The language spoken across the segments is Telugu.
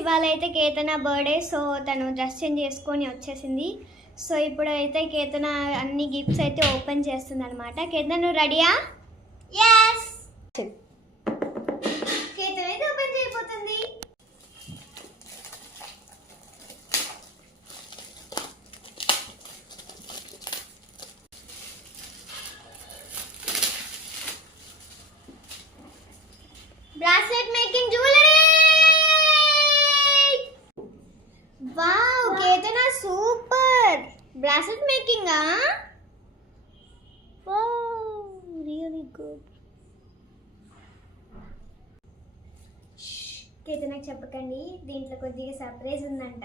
ఇవాళ అయితే కేతన బర్త్డే, సో తను డ్రెస్ చేంజ్ చేసుకొని వచ్చేసింది. సో ఇప్పుడైతే కేతన అన్ని గిఫ్ట్స్ అయితే ఓపెన్ చేస్తుంది అనమాట. కేతన నువ్వు రెడీయా? ఎస్. కేతన అయితే ఓపెన్ చేయబోతుంది. Bracelet making jewellery. Wow Ketana super. Bracelet making wow really good. కేతనకి చెప్పకండి, దీంట్లో కొద్దిగా సర్ప్రైజ్ ఉందంట.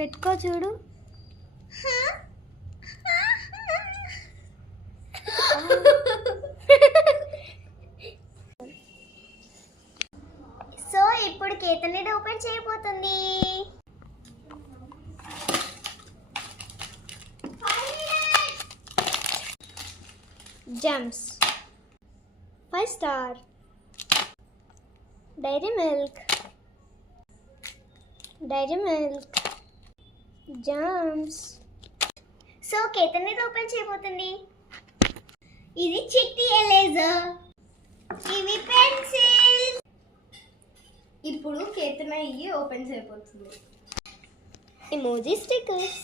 పెట్టుకో చూడు. సో ఇప్పుడు కేతన్ ఇది ఓపెన్ చేయబోతుంది. Gems 5 Star Dairy Milk Gems. So Ketan ఇది ఓపెన్ చేయబోతుంది. ఇది చిట్టి ఎరేజర్, ఇవి పెన్సిల్. ఇప్పుడు కేతన ఇవి ఓపెన్ చేయబోతుంది. Emoji stickers,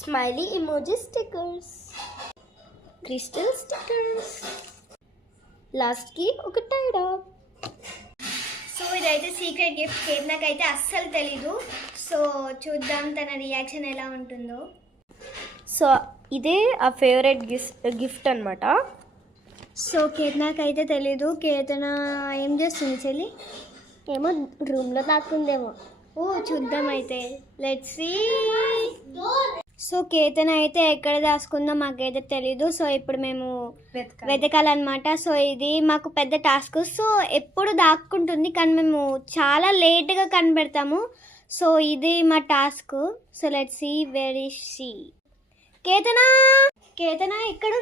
smiley emoji stickers, crystal stickers, లాస్ట్కి ఒక టైడాప్. సో ఇదైతే సీక్రెట్ గిఫ్ట్. కేతనకైతే అస్సలు తెలీదు. సో చూద్దాం తన రియాక్షన్ ఎలా ఉంటుందో. సో ఇదే ఆ ఫేవరెట్ గిఫ్ట్ అనమాట. సో కేతనకైతే తెలీదు. కేతన ఏం చేస్తుంది చెల్లి? ఏమో రూమ్లో దాక్కుందేమో. ఓ చూద్దాం అయితే. Let's see. సో కేతన అయితే ఎక్కడ దాచుకుందో మాకైతే తెలీదు. సో ఇప్పుడు మేము వెతకాలన్నమాట. సో ఇది మాకు పెద్ద టాస్క్. సో ఎప్పుడు దాక్కుంటుంది కానీ మేము చాలా లేట్గా కనిపెడతాము. సో ఇది మా task. So let's see where is she. Ketana ఎక్కడ